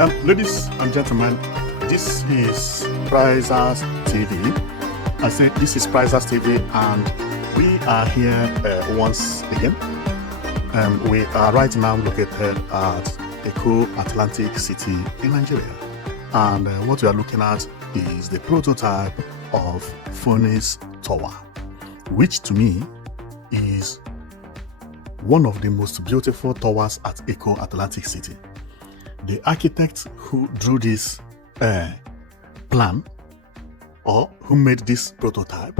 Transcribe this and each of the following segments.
Ladies and gentlemen, this is Prizers TV. I said this is Prizers TV, and we are here once again. We are right now located at Eko Atlantic City in Nigeria, and what we are looking at is the prototype of Furnace Tower, which to me is one of the most beautiful towers at Eko Atlantic City. The architect who drew this plan or who made this prototype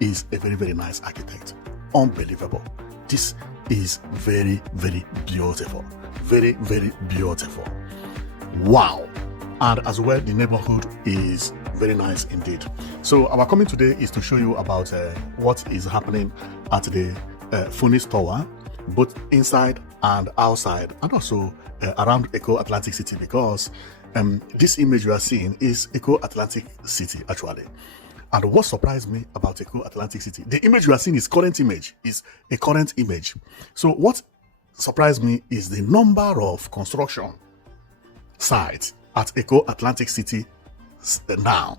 is a very, very nice architect. Unbelievable. This is very, very beautiful. Very, very beautiful. Wow. And as well, the neighborhood is very nice indeed. So our coming today is to show you about what is happening at the Furnace Tower, both inside and outside, and also around Eko Atlantic City, because this image you are seeing is Eko Atlantic City actually. And what surprised me about Eko Atlantic City, the image you are seeing is a current image. So what surprised me is the number of construction sites at Eko Atlantic City now.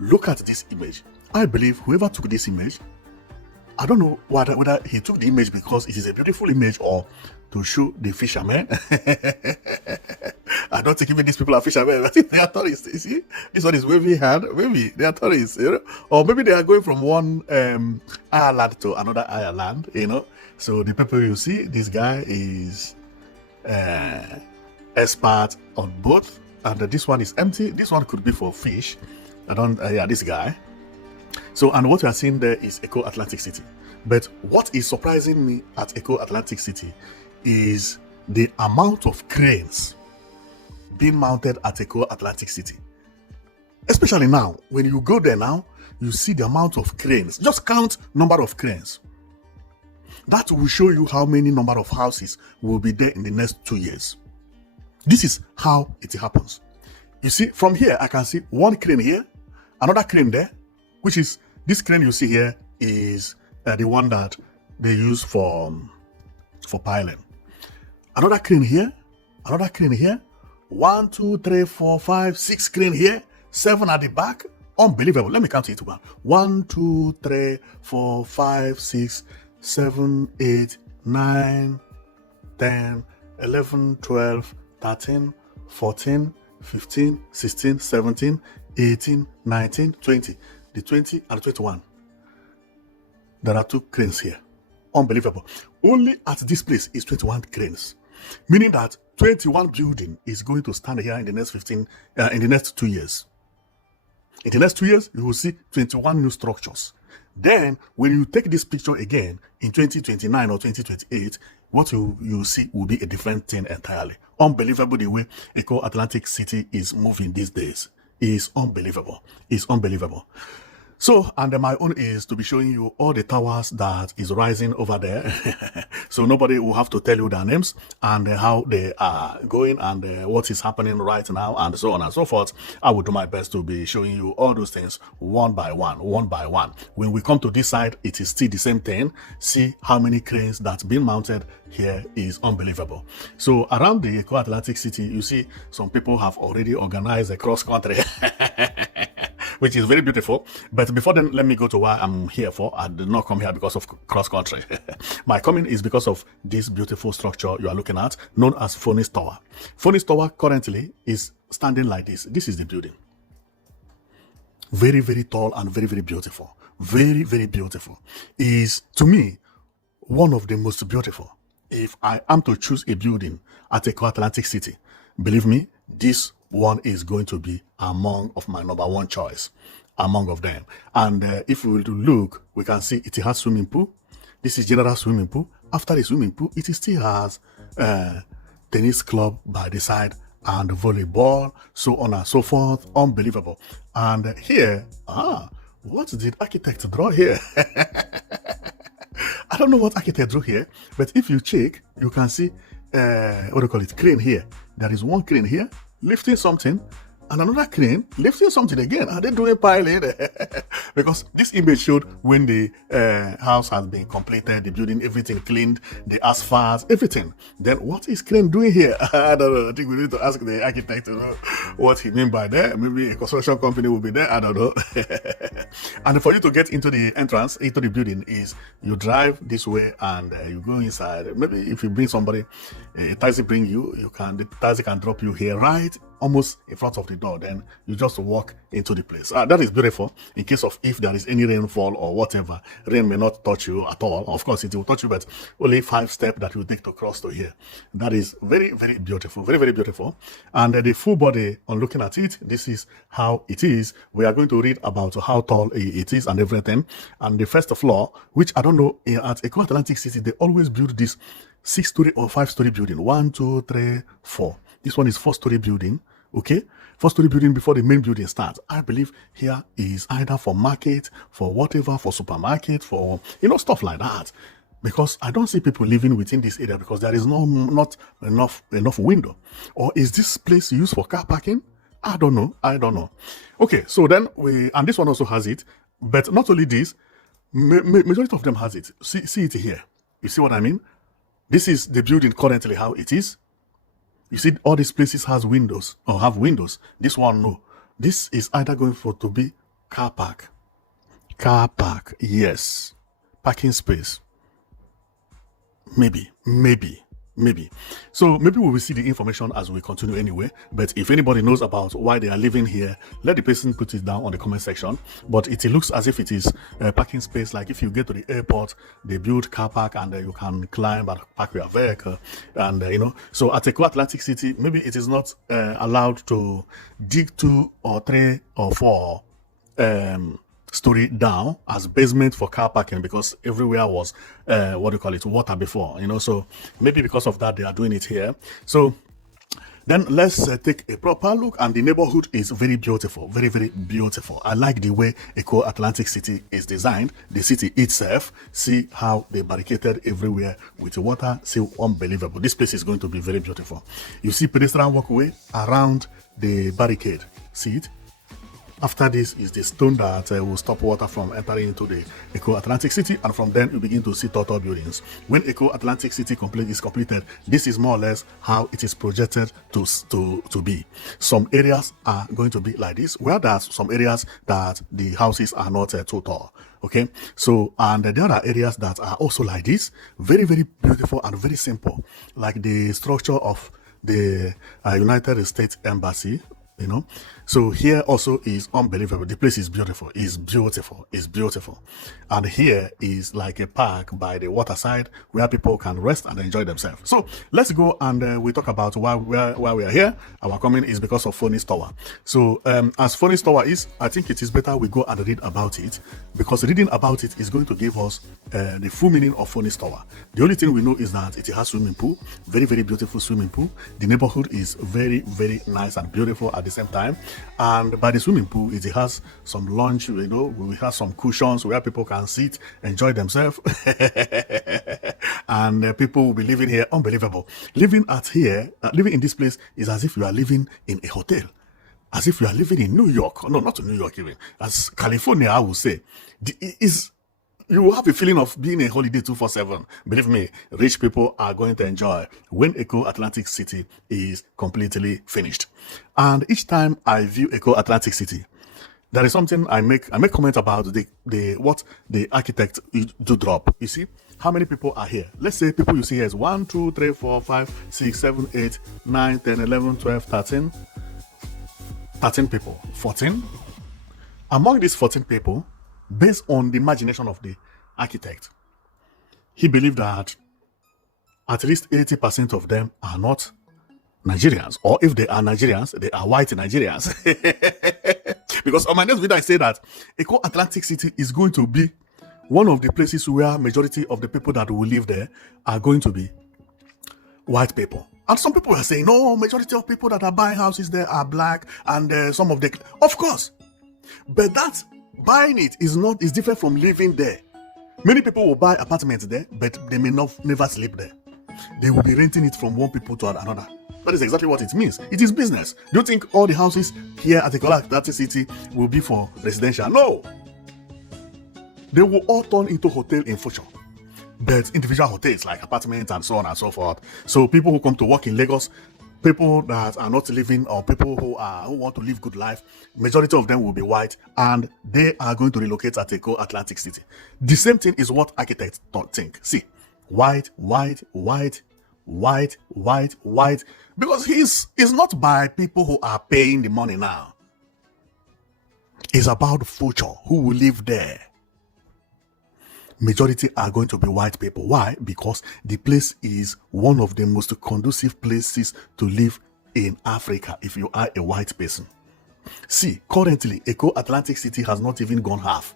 Look at this image. I believe whoever took this image, I don't know whether he took the image because it is a beautiful image or to show the fishermen. I don't think even these people are fishermen. I think they are tourists. You see, this one is waving hand. Maybe they are tourists, you know? Or maybe they are going from one island to another island, you know. So the people you see, this guy is expert on both, and this one is empty. This one could be for fish. This guy. So, and what we are seeing there is Eko Atlantic City. But what is surprising me at Eko Atlantic City is the amount of cranes being mounted at Eko Atlantic City. Especially now, when you go there now, you see the amount of cranes. Just count number of cranes. That will show you how many number of houses will be there in the next 2 years. This is how it happens. You see, from here, I can see one crane here, another crane there, which is this crane you see here is the one that they use for piling. Another crane here, another crane here. 1, 2, 3, 4, 5, 6 crane here, 7 at the back. Unbelievable. Let me count it. 1, 2, 3, 4, 5, 6, 7, 8, 9, 10, 11, 12, 13, 14, 15, 16, 17, 18, 19, 20. The 20 and 21. There are 2 cranes here. Unbelievable. Only at this place is 21 cranes. Meaning that 21 building is going to stand here in the next 2 years. In the next 2 years, you will see 21 new structures. Then, when you take this picture again in 2029 or 2028, what you see will be a different thing entirely. Unbelievable the way Eko Atlantic City is moving these days. Is unbelievable. It's unbelievable. So, and my own is to be showing you all the towers that is rising over there. So nobody will have to tell you their names and how they are going and what is happening right now and so on and so forth. I will do my best to be showing you all those things one by one, one by one. When we come to this side, it is still the same thing. See how many cranes that's been mounted here is unbelievable. So around the Eko Atlantic City, you see some people have already organized a cross country. Which is very beautiful. But before then, let me go to why I'm here for. I did not come here because of cross country. My coming is because of this beautiful structure you are looking at, known as Furnace Tower. Furnace Tower currently is standing like this. This is the building. Very, very tall and very, very beautiful. Very, very beautiful. Is, to me, one of the most beautiful. If I am to choose a building at Eko Atlantic City, believe me, this one is going to be among of my number one choice among of them. And if we will look, we can see it has swimming pool. This is general swimming pool. After the swimming pool, it still has tennis club by the side and volleyball, so on and so forth. Unbelievable. And here, what did architect draw here? I don't know what architect drew here, but if you check, you can see what do you call it, crane here. There is one crane here lifting something, and another crane lifting something again. Are they doing piling? Because this image showed when the house has been completed, the building, everything cleaned, the asphalt, everything. Then what is crane doing here? I don't know. I think we need to ask the architect to know what he meant by that. Maybe a construction company will be there. I don't know. And for you to get into the entrance, into the building, is you drive this way and you go inside. Maybe if you bring somebody, a taxi bring you, the taxi can drop you here right almost in front of the door. Then you just walk into the place. That is beautiful. In case of if there is any rainfall or whatever, rain may not touch you at all. Of course, it will touch you, but only 5 steps that you take to cross to here. That is very, very beautiful. Very, very beautiful. And the full body, on looking at it, this is how it is. We are going to read about how tall it is and everything. And the first floor, which I don't know, at Eko Atlantic City, they always build this 6-story or 5-story building. 1, 2, 3, 4. This one is 4-story building. Okay, 4-story building before the main building starts. I believe here is either for market, for whatever, for supermarket, for stuff like that. Because I don't see people living within this area because there is not enough window. Or is this place used for car parking? I don't know. Okay, so then and this one also has it, but not only this, majority of them has it. See it here. You see what I mean? This is the building currently how it is. You see, all these places has windows or have windows. This one, no. This is either going to be car park. Car park, yes. Parking space. Maybe. So maybe we will see the information as we continue anyway. But if anybody knows about why they are living here, let the person put it down on the comment section. But it looks as if it is a parking space. Like if you get to the airport, they build car park and you can climb and park your vehicle. And so at Eko Atlantic City, maybe it is not allowed to dig 2 or 3 or 4 story down as basement for car parking because everywhere was water before, so maybe because of that they are doing it here. So then let's take a proper look, and the neighborhood is very beautiful, very, very beautiful. I like the way Eko Atlantic City is designed. The city itself, see how they barricaded everywhere with water. See, unbelievable. This place is going to be very beautiful. You see pedestrian walkway around the barricade. See it? After this is the stone that will stop water from entering into the Eko Atlantic City, and from then you begin to see total buildings. When Eko Atlantic City is completed, this is more or less how it is projected to be. Some areas are going to be like this, where there's some areas that the houses are not too tall. Okay, so and there are areas that are also like this, very, very beautiful and very simple, like the structure of the United States Embassy. So here also is unbelievable. The place is beautiful. It's beautiful. And here is like a park by the waterside where people can rest and enjoy themselves. So let's go and we talk about why we are here. Our coming is because of Phonies Tower. So as Phonies Tower is, I think it is better we go and read about it, because reading about it is going to give us the full meaning of Phonies Tower. The only thing we know is that it has swimming pool, very, very beautiful swimming pool. The neighborhood is very, very nice and beautiful at the same time. And by the swimming pool, it has some lunch, we have some cushions where people can sit, enjoy themselves. And people will be living here. Unbelievable. Living in this place is as if you are living in a hotel. As if you are living in New York. No, not in New York even. As California, I would say. You will have a feeling of being a holiday 24/7. Believe me, rich people are going to enjoy when Eko Atlantic City is completely finished. And each time I view Eko Atlantic City, there is something I make comment about what the architect do drop. You see, how many people are here? Let's say people you see here is 1, 2, 3, 4, 5, 6, 7, 8, 9, 10, 11, 12, 13. 13 people. 14. Among these 14 people, based on the imagination of the architect, he believed that at least 80% of them are not Nigerians, or if they are Nigerians, they are white Nigerians. Because on my next video, I say that Eko Atlantic City is going to be one of the places where majority of the people that will live there are going to be white people. And some people are saying, no, majority of people that are buying houses there are black, and some of the, of course, but that buying it is different from living there. Many people will buy apartments there, but they may never sleep there. They will be renting it from one people to another. That is exactly what it means. It is business. Do you think all the houses here at Eko Atlantic City will be for residential? No. They will all turn into hotel in future. But individual hotels like apartments and so on and so forth. So people who come to work in Lagos, people that are not living, or people who want to live good life, majority of them will be white, and they are going to relocate at Eko Atlantic City. The same thing is what architects don't think. See, white, because it's not by people who are paying the money now. It's about the future, who will live there. Majority are going to be white people. Why? Because the place is one of the most conducive places to live in Africa if you are a white person. See, currently, Eko Atlantic City has not even gone half.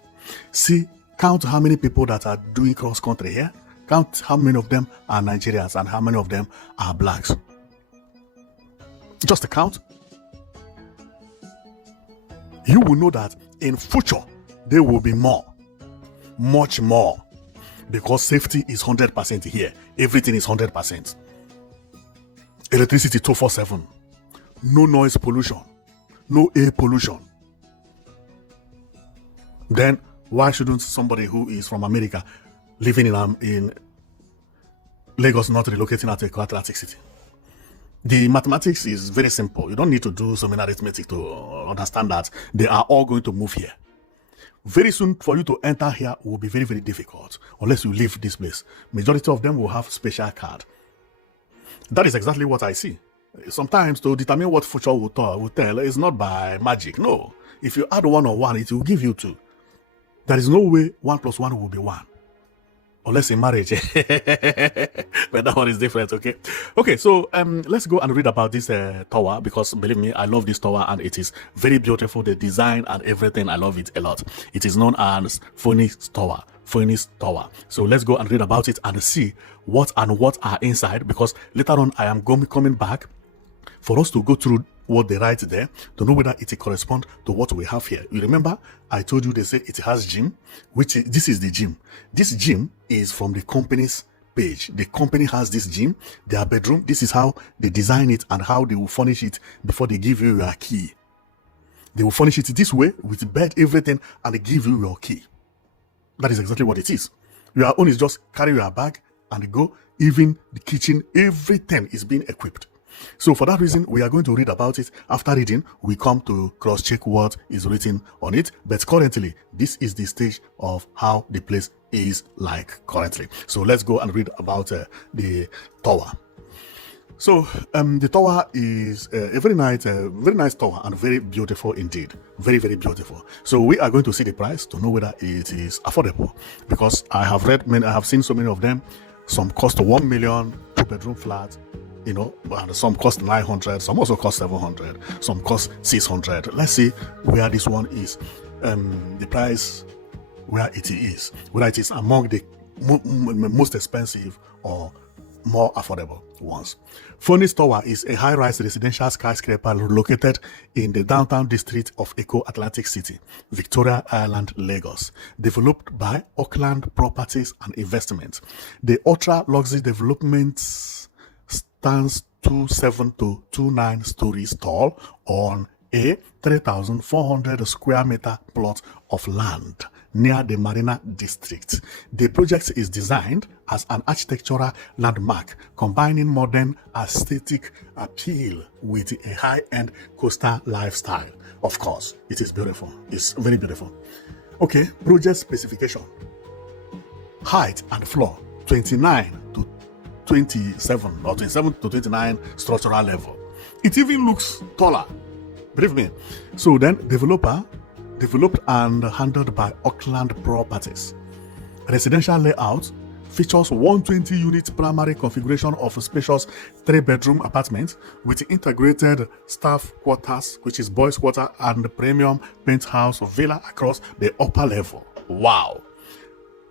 See, count how many people that are doing cross-country here. Count how many of them are Nigerians and how many of them are blacks. Just a count. You will know that in future, there will be more. Much more, because safety is 100% here. Everything is 100%. Electricity 24/7. No noise pollution. No air pollution. Then why shouldn't somebody who is from America living in Lagos not relocating at Eko Atlantic City? The mathematics is very simple. You don't need to do so many arithmetic to understand that they are all going to move here. Very soon, for you to enter here will be very, very difficult unless you leave this place. Majority of them will have special card. That is exactly what I see. Sometimes to determine what future will tell is not by magic. No. If you add 1 on 1, it will give you 2. There is no way 1 plus 1 will be 1. Unless in marriage. But that one is different, okay? Okay, so let's go and read about this tower, because believe me, I love this tower and it is very beautiful. The design and everything, I love it a lot. It is known as Phoenix Tower. Phoenix Tower. So let's go and read about it and see what are inside, because later on I am coming back for us to go through what they write there to know whether it corresponds to what we have here. You remember I told you they say it has gym, this is the gym. This gym is from the company's page. The company has this gym, their bedroom. This is how they design it and how they will furnish it before they give you your key. They will furnish it this way with bed, everything, and they give you your key. That is exactly what it is. Your own is just carry your bag and go. Even the kitchen, everything is being equipped. So for that reason, we are going to read about it. After reading, we come to cross-check what is written on it. But currently, this is the stage of how the place is like currently. So let's go and read about the tower. So the tower is a very nice tower and very beautiful indeed. Very, very beautiful. So we are going to see the price to know whether it is affordable, because I have seen so many of them. Some cost 1 million, 2-bedroom flat. You know, and some cost 900, some also cost 700, some cost 600. Let's see where this one is, the price, where it is, whether it is among the most expensive or more affordable ones. Phoenix Tower is a high-rise residential skyscraper located in the downtown district of Eko Atlantic City, Victoria Island, Lagos, developed by Auckland Properties and Investments. The ultra-luxury development stands 27 to 29 stories tall on a 3,400 square meter plot of land near the Marina District. The project is designed as an architectural landmark, combining modern aesthetic appeal with a high-end coastal lifestyle. Of course, it is beautiful. It's very beautiful. Okay, project specification. Height and floor, 29 to 27 or 27 to 29 structural level. It even looks taller, believe me. So then developed and handled by Auckland Properties. Residential layout features 120 unit primary configuration of a spacious 3-bedroom apartment with integrated staff quarters, which is boys quarter, and premium penthouse villa across the upper level. Wow.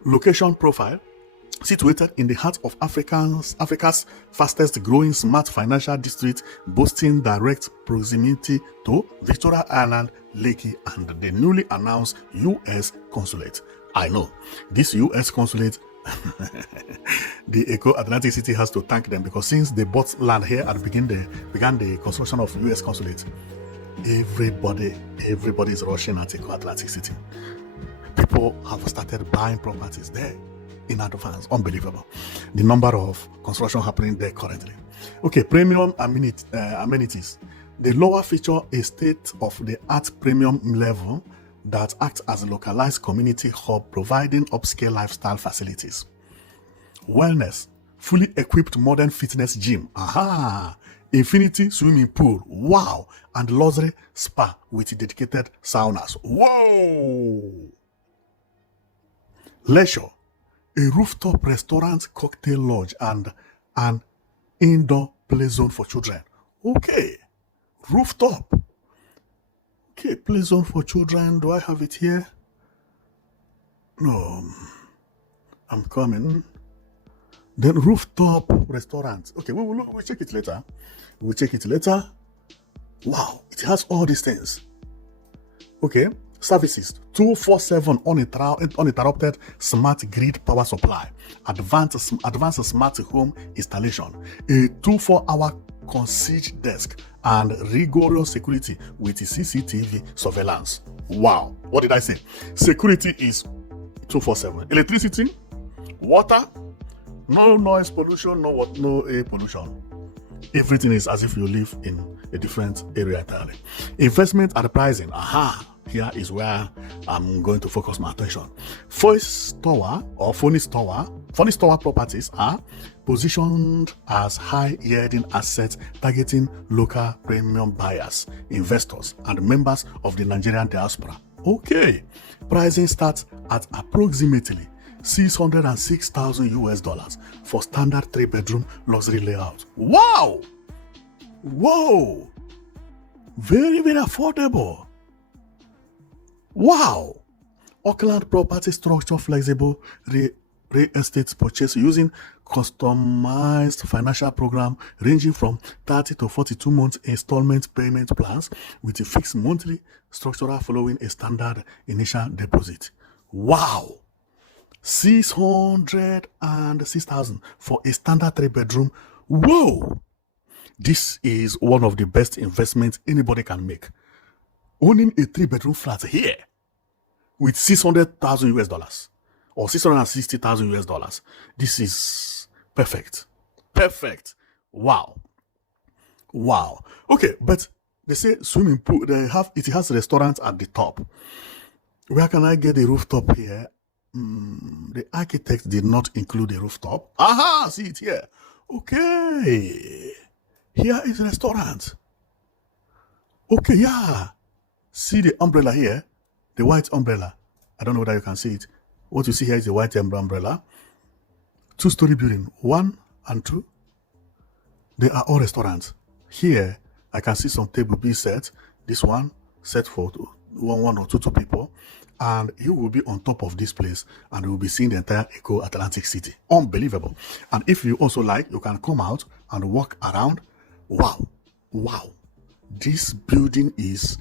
Location profile: situated in the heart of Africa's fastest growing smart financial district, boasting direct proximity to Victoria Island, Lekki, and the newly announced U.S. consulate. I know, this U.S. consulate The Eko Atlantic City has to thank them, because since they bought land here and began the construction of US consulate, everybody is rushing at Eko Atlantic City. People have started buying properties there in advance. Unbelievable. The number of construction happening there currently. Okay, premium amenities. The lower feature a state-of-the-art premium level that acts as a localized community hub, providing upscale lifestyle facilities. Wellness, fully equipped modern fitness gym. Aha! Infinity swimming pool. Wow! And luxury spa with dedicated saunas. Whoa! Leisure, a rooftop restaurant, cocktail lodge, and an indoor play zone for children. Okay, rooftop. Okay, play zone for children. Do I have it here? No, I'm coming. Then rooftop restaurant. Okay, we'll check it later. We'll check it later. Wow, it has all these things. Okay, services, 24/7 uninterrupted smart grid power supply, advanced smart home installation, a 24-hour concierge desk, and rigorous security with CCTV surveillance. Wow, what did I say? Security is 24/7. Electricity, water, no noise pollution, no air pollution. Everything is as if you live in a different area entirely. Investment and pricing. Aha, here is where I'm going to focus my attention. Furnished Tower properties are positioned as high-yielding assets targeting local premium buyers, investors, and members of the Nigerian diaspora. Okay, pricing starts at approximately $606,000 for standard 3-bedroom luxury layout. Wow! Whoa! Very, very affordable. Wow! Auckland property structure flexible real estate purchase using customized financial program ranging from 30 to 42 months installment payment plans with a fixed monthly structural following a standard initial deposit. Wow! 606,000 for a standard 3-bedroom. Whoa! This is one of the best investments anybody can make. Owning a 3-bedroom flat here with $600,000 or $660,000. This is perfect. Perfect. Wow. Wow. Okay, but they say swimming pool, it has restaurants at the top. Where can I get a rooftop here? The architect did not include a rooftop. Aha, see it here. Okay. Here is a restaurant. Okay, yeah. See the umbrella here? The white umbrella. I don't know whether you can see it. What you see here is the white umbrella. 2-story building, 1 and 2. They are all restaurants. Here, I can see some table being set. This one set for one or two people. And you will be on top of this place and you will be seeing the entire Eko Atlantic City. Unbelievable. And if you also like, you can come out and walk around. Wow. Wow. This building is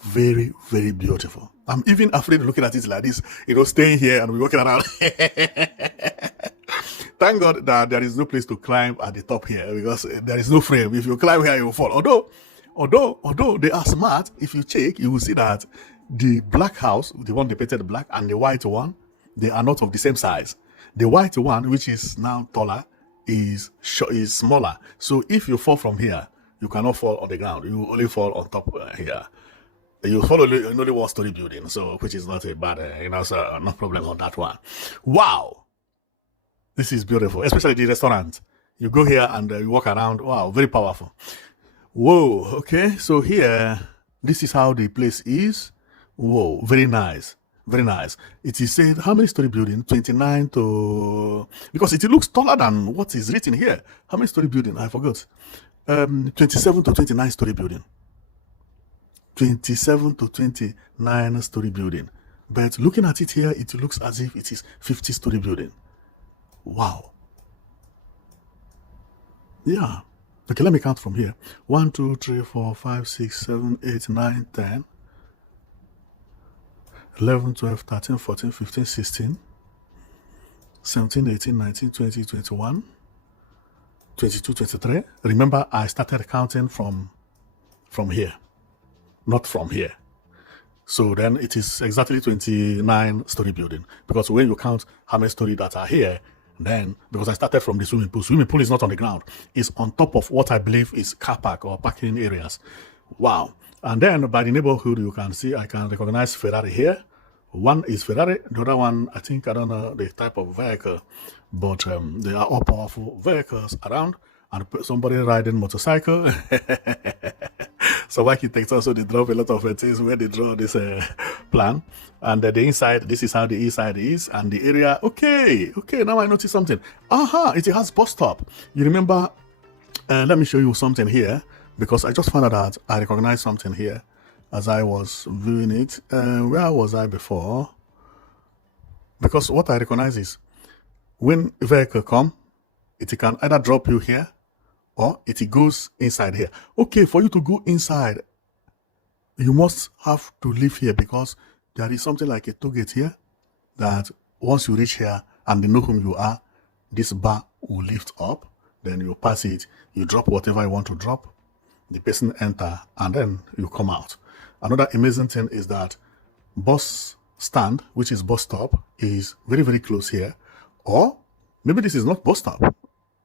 very, very beautiful. I'm even afraid of looking at it like this, staying here and we're walking around. Thank God that there is no place to climb at the top here because there is no frame. If you climb here, you will fall. Although they are smart, if you check, you will see that the black house, the one depicted black, and the white one, they are not of the same size. The white one, which is now taller, is smaller. So if you fall from here, you cannot fall on the ground. You only fall on top here. You fall only 1-story building, so which is not a bad, so no problem on that one. Wow, this is beautiful, especially the restaurant. You go here and you walk around. Wow, very powerful. Whoa, okay, so here, this is how the place is. Whoa, very nice. Very nice. It is said, how many story building? 29 to... Because it looks taller than what is written here. How many story building? I forgot. 27 to 29 story building. 27 to 29 story building. But looking at it here, it looks as if it is 50 story building. Wow. Yeah. Okay, let me count from here. 1, 2, 3, 4, 5, 6, 7, 8, 9, 10. 11, 12, 13, 14, 15, 16, 17, 18, 19, 20, 21, 22, 23. Remember, I started counting from here, not from here. So then it is exactly 29-story building, because when you count how many stories that are here, then because I started from the swimming pool is not on the ground, it's on top of what I believe is car park or parking areas. Wow. And then by the neighborhood, you can see I can recognize Ferrari here. One is Ferrari, the other one, I think, I don't know the type of vehicle, but they are all powerful vehicles around, and somebody riding motorcycle. Some architects also, they draw a lot of things where they draw this plan. And the inside, this is how the inside is, and the area. Okay, now I notice something. It has bus stop. You remember, let me show you something here, because I just found out that I recognize something here as I was viewing it. Where was I before? Because what I recognize is when a vehicle come, it can either drop you here or it goes inside here. Okay, for you to go inside, you must have to live here, because there is something like a toll gate here that once you reach here and they know whom you are, this bar will lift up, then you pass it, you drop whatever you want to drop, the person enter, and then you come out. Another amazing thing is that bus stand, which is bus stop, is very, very close here. Or maybe this is not bus stop,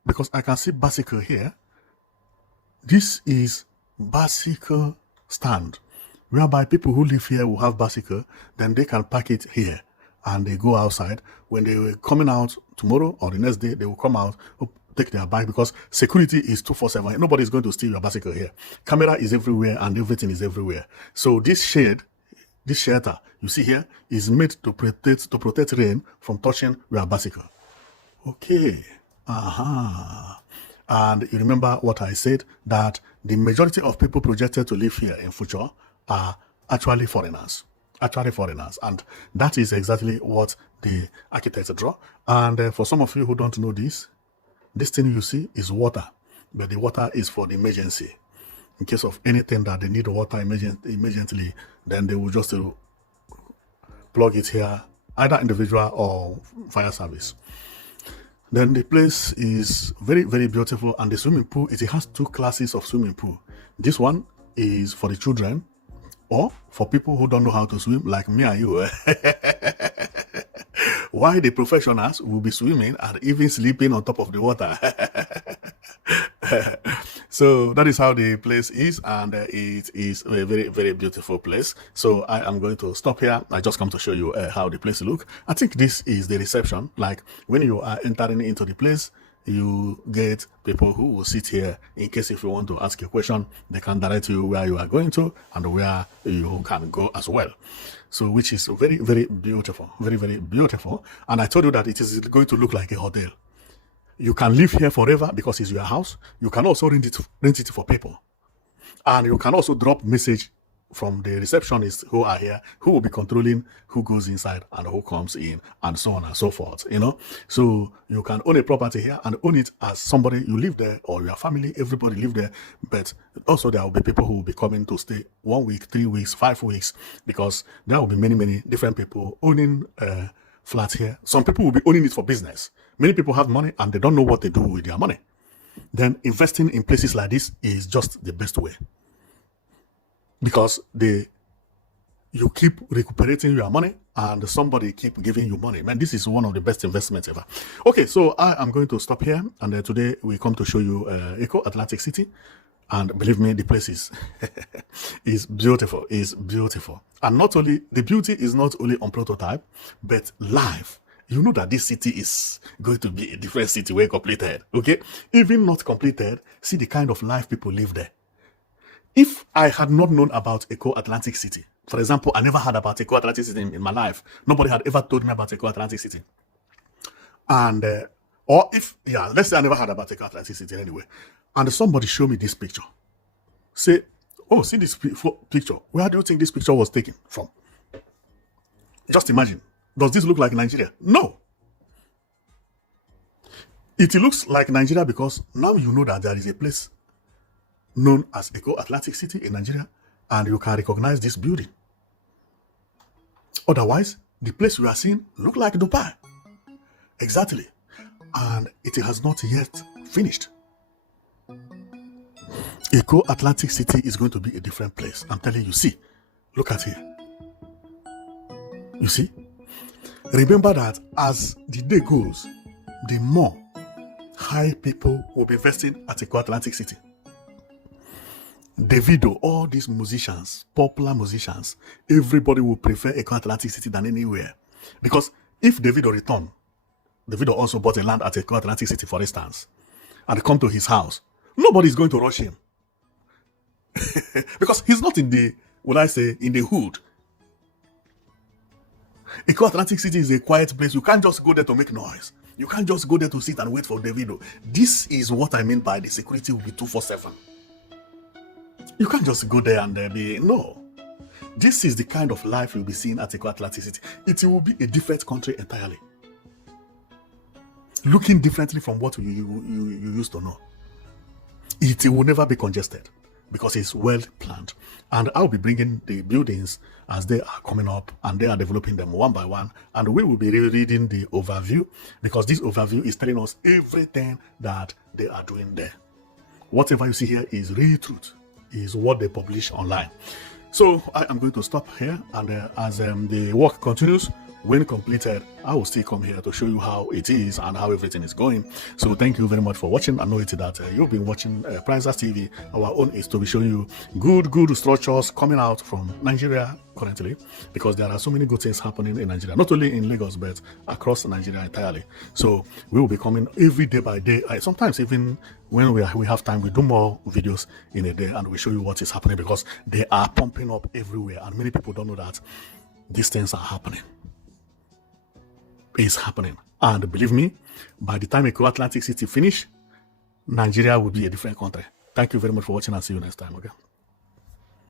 because I can see bicycle here. This is bicycle stand, whereby people who live here will have bicycle, then they can park it here and they go outside. When they were coming out tomorrow or the next day, they will come out, take their bike, because security is 24/7. Nobody is going to steal your bicycle here. Camera is everywhere and everything is everywhere. So this shade, this shelter you see here is made to protect rain from touching your bicycle. Okay. And you remember what I said, that the majority of people projected to live here in future are actually foreigners. And that is exactly what the architects draw. And for some of you who don't know this thing you see is water, but the water is for the emergency. In case of anything that they need water immediately, then they will just plug it here, either individual or fire service. Then the place is very, very beautiful, and the swimming pool, it has two classes of swimming pool. This one is for the children or for people who don't know how to swim, like me and you. Why the professionals will be swimming and even sleeping on top of the water. So that is how the place is, and it is a very, very beautiful place. So I am going to stop here. I just come to show you how the place look. I think this is the reception. Like when you are entering into the place, you get people who will sit here in case if you want to ask a question, they can direct you where you are going to and where you can go as well. So which is very, very beautiful, very, very beautiful. And I told you that it is going to look like a hotel. You can live here forever because it's your house. You can also rent it for people. And you can also drop message from the receptionists who are here, who will be controlling who goes inside and who comes in, and so on and so forth, So you can own a property here and own it as somebody, you live there, or your family, everybody live there. But also there will be people who will be coming to stay 1 week, 3 weeks, 5 weeks, because there will be many, many different people owning flats here. Some people will be owning it for business. Many people have money and they don't know what they do with their money. Then investing in places like this is just the best way, because you keep recuperating your money and somebody keep giving you money. Man, this is one of the best investments ever. Okay, so I am going to stop here, and today we come to show you Eko Atlantic City. And believe me, the place is beautiful. Is beautiful. And not only the beauty is not only on prototype, but live. You know that this city is going to be a different city when completed. Okay, even not completed, see the kind of life people live there. If I had not known about Eko Atlantic City, for example, I never heard about Eko Atlantic City in my life. Nobody had ever told me about Eko Atlantic City. And, let's say I never heard about Eko Atlantic City anyway. And somebody showed me this picture. Say, oh, see this picture. Where do you think this picture was taken from? Just imagine. Does this look like Nigeria? No. It looks like Nigeria because now you know that there is a place known as Eko Atlantic City in Nigeria, and you can recognize this building. Otherwise, the place we are seeing look like Dubai. Exactly. And it has not yet finished. Eko Atlantic City is going to be a different place. I'm telling you, see, look at here. You see? Remember that as the day goes, the more high people will be investing at Eko Atlantic City. Davido, all these musicians, popular musicians, everybody will prefer Eko Atlantic City than anywhere. Because if Davido return, Davido also bought a land at Eko Atlantic City, for instance, and come to his house, nobody is going to rush him. Because he's not in the, would I say, in the hood. Eko Atlantic City is a quiet place. You can't just go there to make noise. You can't just go there to sit and wait for Davido. This is what I mean by the security will be 247. You can't just go there and be, no. This is the kind of life you'll be seeing at Eko Atlantic City. It will be a different country entirely. Looking differently from what you used to know. It will never be congested because it's well planned. And I'll be bringing the buildings as they are coming up, and they are developing them one by one. And we will be reading the overview, because this overview is telling us everything that they are doing there. Whatever you see here is real truth, is what they publish online. So I am going to stop here, and as the work continues, when completed, I will still come here to show you how it is and how everything is going. So thank you very much for watching. I know it that you've been watching Princess TV. Our own is to be showing you good structures coming out from Nigeria currently, because there are so many good things happening in Nigeria, not only in Lagos but across Nigeria entirely. So we will be coming every day by day. Sometimes even when we have time, we do more videos in a day, and we show you what is happening, because they are pumping up everywhere, and many people don't know that these things are happening. Is happening. And believe me, by the time Eko Atlantic City finish, Nigeria will be a different country. Thank you very much for watching, and see you next time. Okay.